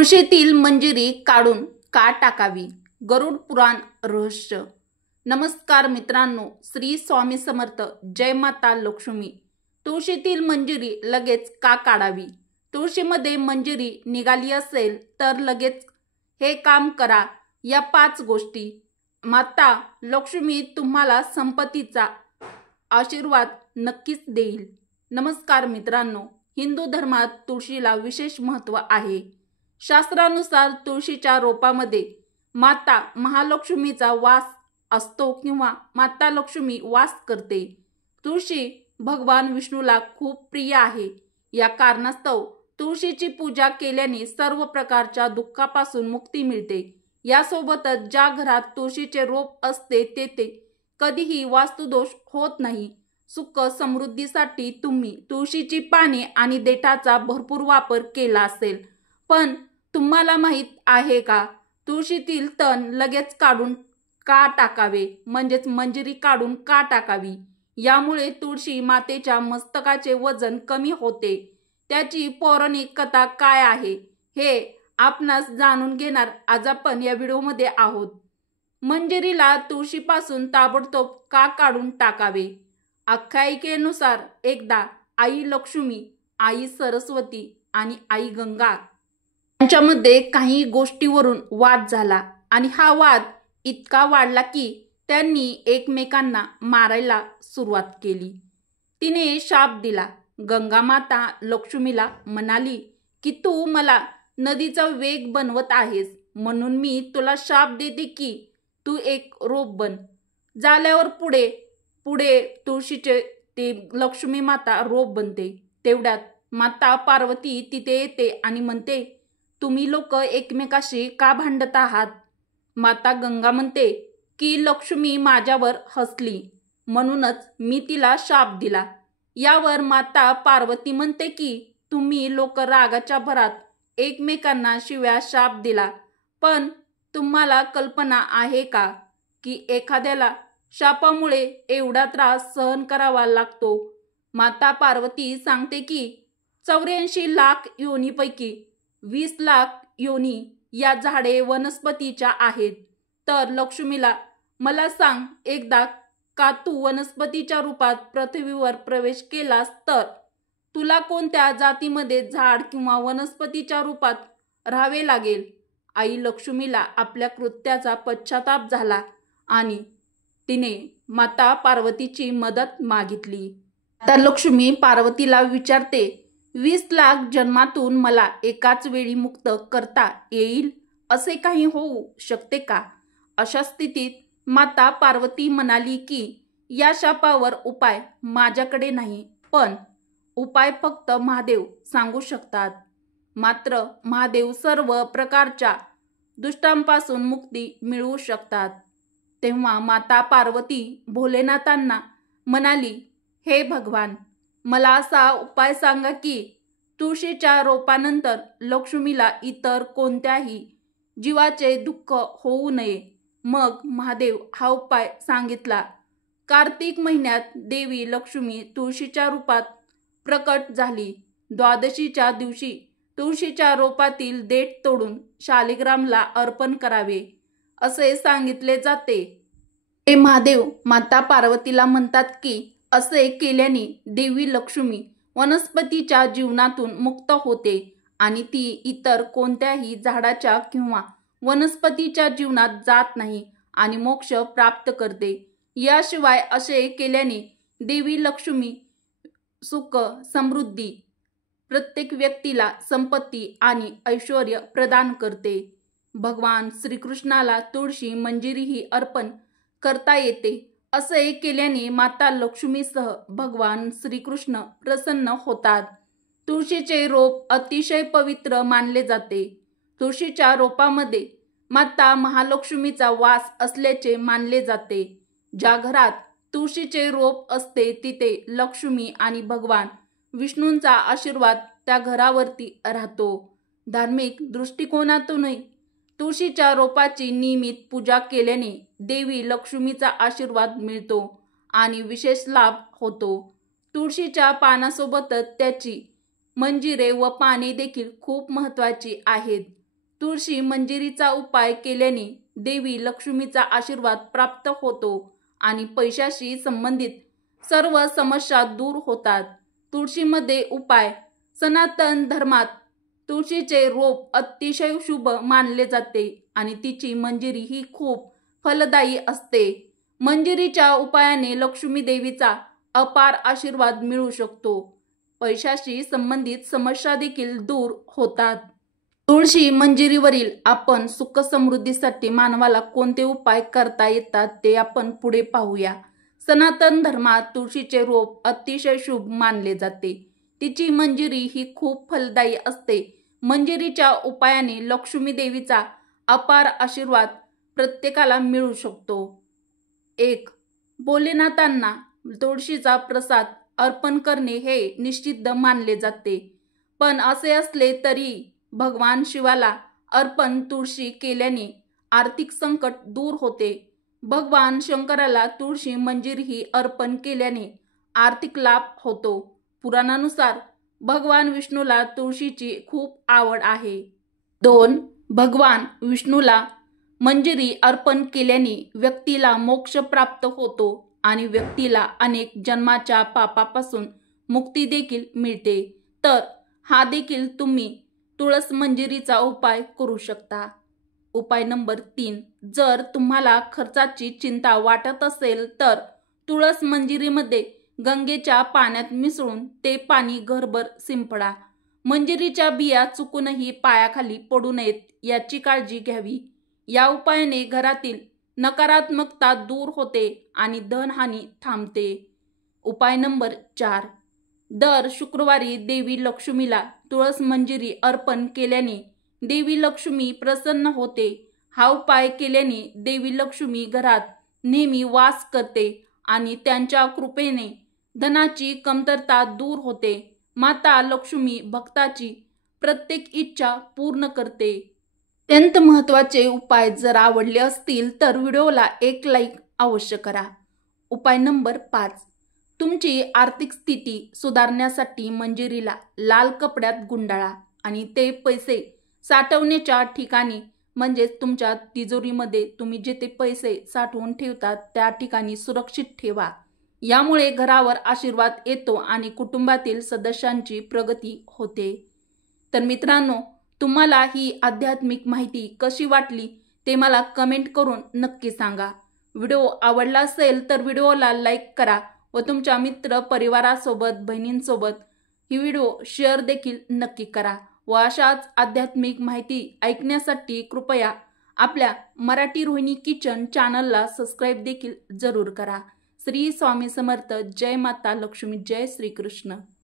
तुळशीतील मंजिरी काढून का टाकावी? गरुड पुराण रहस्य. नमस्कार मित्रांनो, श्री स्वामी समर्थ. जय माता लक्ष्मी. तुळशीतील मंजिरी लगेच का काढावी? तुळशीमध्ये मंजिरी निघाली असेल तर लगेच हे काम करा. या 5 गोष्टी. माता लक्ष्मी तुम्हाला संपत्तीचा आशीर्वाद नक्कीच देईल. नमस्कार मित्रांनो, हिंदू धर्मात तुळशीला विशेष महत्त्व आहे. शास्त्रानुसार तुळशीच्या रोपामध्ये माता महालक्ष्मीचा वास असतो किंवा माता लक्ष्मी वास करते. तुळशी भगवान विष्णूला खूप प्रिय आहे. या कारणास्तव तुळशीची पूजा केल्याने सर्व प्रकारच्या दुःखापासून मुक्ती मिळते. यासोबतच ज्या घरात तुळशीचे रोप असते तेथे कधीही वास्तुदोष होत नाही. सुख समृद्धीसाठी तुम्ही तुळशीची पाने आणि देठाचा भरपूर वापर केला असेल, पण तुम्हाला माहीत आहे का, तुळशीतील तण लगेच काढून का टाकावे, म्हणजेच मंजिरी काढून का टाकावी? यामुळे तुळशी मातेच्या मस्तकाचे वजन कमी होते. त्याची पौराणिक कथा काय आहे हे आपणास जाणून घेणार आज आपण या व्हिडिओमध्ये आहोत. मंजिरीला तुळशीपासून ताबडतोब का काढून टाकावे? आख्यायिकेनुसार एकदा आई लक्ष्मी, आई सरस्वती आणि आई गंगा यांच्यामध्ये काही गोष्टीवरून वाद झाला आणि हा वाद इतका वाढला की त्यांनी एकमेकांना मारायला सुरुवात केली. तिने शाप दिला. गंगा माता लक्ष्मीला म्हणाली की तू मला नदीचा वेग बनवत आहेस, म्हणून मी तुला शाप देते की तू एक रोप बन. झाल्यावर पुढे पुढे तुळशीचे ते लक्ष्मी माता रोप बनते. तेवढ्यात माता पार्वती तिथे येते आणि म्हणते, तुम्ही लोक एकमेकाशी का भांडत आहात? माता गंगा म्हणते की लक्ष्मी माझ्यावर हसली म्हणूनच मी तिला शाप दिला. यावर माता पार्वती म्हणते की तुम्ही लोक रागाच्या भरात एकमेकांना शिव्या शाप दिला, पण तुम्हाला कल्पना आहे का की एखाद्याला शापामुळे एवढा त्रास सहन करावा लागतो? माता पार्वती सांगते की 84 लाख योनीपैकी 20 लाख योनी या झाडे वनस्पतीच्या आहेत. तर लक्ष्मीला मला सांग, एकदा का तू वनस्पतीच्या रूपात पृथ्वीवर प्रवेश केलास तर तुला कोणत्या जातीमध्ये झाड किंवा वनस्पतीच्या रूपात राहावे लागेल? आई लक्ष्मीला आपल्या कृत्याचा पश्चाताप झाला आणि तिने माता पार्वतीची मदत मागितली. आता लक्ष्मी पार्वतीला विचारते, 20 लाख जन्मातून मला एकाच वेळी मुक्त करता येईल असे काही होऊ शकते का? अशा स्थितीत माता पार्वती म्हणाली की या शापावर उपाय माझ्याकडे नाही, पण उपाय फक्त महादेव सांगू शकतात. मात्र महादेव सर्व प्रकारच्या दुष्टांपासून मुक्ती मिळवू शकतात. तेव्हा माता पार्वती भोलेनाथांना म्हणाली, हे भगवान, मला असा उपाय सांगा की तुळशीच्या रोपानंतर लक्ष्मीला इतर कोणत्याही जीवाचे दुःख होऊ नये. मग महादेव हा उपाय सांगितला. कार्तिक महिन्यात देवी लक्ष्मी तुळशीच्या रूपात प्रकट झाली. द्वादशीच्या दिवशी तुळशीच्या रोपातील देठ तोडून शालिग्रामला अर्पण करावे असे सांगितले जाते. हे महादेव माता पार्वतीला म्हणतात की असे केल्याने देवी लक्ष्मी वनस्पतीच्या जीवनातून मुक्त होते आणि ती इतर कोणत्याही झाडाच्या किंवा वनस्पतीच्या जीवनात जात नाही आणि मोक्ष प्राप्त करते. याशिवाय असे केल्याने देवी लक्ष्मी सुख समृद्धी, प्रत्येक व्यक्तीला संपत्ती आणि ऐश्वर्य प्रदान करते. भगवान श्रीकृष्णाला तुळशी मंजिरीही अर्पण करता येते. असे केल्याने माता लक्ष्मीसह भगवान श्रीकृष्ण प्रसन्न होतात. तुळशीचे रोप अतिशय पवित्र मानले जाते. तुळशीच्या रोपामध्ये माता महालक्ष्मीचा वास असल्याचे मानले जाते. ज्या घरात तुळशीचे रोप असते तिथे लक्ष्मी आणि भगवान विष्णूंचा आशीर्वाद त्या घरावरती राहतो. धार्मिक दृष्टिकोनातूनही तुळशीच्या रोपाची नियमित पूजा केल्याने देवी लक्ष्मीचा आशीर्वाद मिळतो आणि विशेष लाभ होतो. तुळशीच्या पानासोबतच त्याची मंजिरे व पाने देखील खूप महत्त्वाची आहेत. तुळशी मंजिरीचा उपाय केल्याने देवी लक्ष्मीचा आशीर्वाद प्राप्त होतो आणि पैशाशी संबंधित सर्व समस्या दूर होतात. तुळशीमध्ये उपाय. सनातन धर्मात तुळशीचे रोप अतिशय शुभ मानले जाते आणि तिची मंजिरी ही खूप फलदायी असते. मंजिरीच्या उपायाने लक्ष्मी देवीचा अपार आशीर्वाद मिळू शकतो. पैशाशी संबंधित समस्या देखील दूर होतात. तुळशी मंजिरीवरील आपण सुख समृद्धीसाठी मानवाला कोणते उपाय करता येतात ते आपण पुढे पाहूया. सनातन धर्मात तुळशीचे रोप अतिशय शुभ मानले जाते. तिची मंजिरी ही खूप फलदायी असते. मंजिरीच्या उपायाने लक्ष्मी देवीचा अपार आशीर्वाद प्रत्येकाला मिळू शकतो. 1. भोलेनाथांना तुळशीचा प्रसाद अर्पण करणे हे निषिद्ध मानले जाते. पण असे असले तरी भगवान शिवाला अर्पण तुळशी केल्याने आर्थिक संकट दूर होते. भगवान शंकराला तुळशी मंजिरी ही अर्पण केल्याने आर्थिक लाभ होतो. पुराणानुसार भगवान विष्णूला तुळशीची खूप आवड आहे. 2. भगवान विष्णूला मंजिरी अर्पण केल्याने व्यक्तीला मोक्ष प्राप्त होतो आणि व्यक्तीला अनेक जन्माच्या पापापासून मुक्ती देखील मिळते. तर हा देखील तुम्ही तुळस मंजिरीचा उपाय करू शकता. उपाय नंबर 3. जर तुम्हाला खर्चाची चिंता वाटत असेल तर तुळस मंजिरीमध्ये गंगेच्या पाण्यात मिसळून ते पाणी घरभर शिंपडा. मंजिरीच्या बिया चुकूनही पायाखाली पडू नयेत याची काळजी घ्यावी. या उपायाने घरातील नकारात्मकता दूर होते आणि धनहानी थांबते. उपाय नंबर 4. दर शुक्रवारी देवी लक्ष्मीला तुळस मंजिरी अर्पण केल्याने देवी लक्ष्मी प्रसन्न होते. हा उपाय केल्याने देवी लक्ष्मी घरात नेहमी वास करते आणि त्यांच्या कृपेने धनाची कमतरता दूर होते. माता लक्ष्मी भक्ताची प्रत्येक इच्छा पूर्ण करते. अत्यंत महत्त्वाचे उपाय जर आवडले असतील तर व्हिडिओला एक लाईक अवश्य करा. उपाय नंबर 5. तुमची आर्थिक स्थिती सुधारण्यासाठी मंजिरीला लाल कपड्यात गुंडाळा आणि ते पैसे साठवण्याच्या ठिकाणी म्हणजेच तुमच्या तिजोरीमध्ये तुम्ही जिथे पैसे साठवून ठेवतात त्या ठिकाणी सुरक्षित ठेवा. यामुळे घरावर आशीर्वाद येतो आणि कुटुंबातील सदस्यांची प्रगती होते. तर मित्रांनो, तुम्हाला ही आध्यात्मिक माहिती कशी वाटली ते मला कमेंट करून नक्की सांगा. व्हिडिओ आवडला असेल तर व्हिडिओला लाईक करा व तुमच्या मित्र परिवारासोबत बहिणींसोबत ही व्हिडिओ शेअर देखील नक्की करा. व अशाच आध्यात्मिक माहिती ऐकण्यासाठी कृपया आपल्या मराठी रोहिणी किचन चॅनलला सबस्क्राईब देखील जरूर करा. श्री स्वामी समर्थ. जय माता लक्ष्मी. जय श्रीकृष्ण.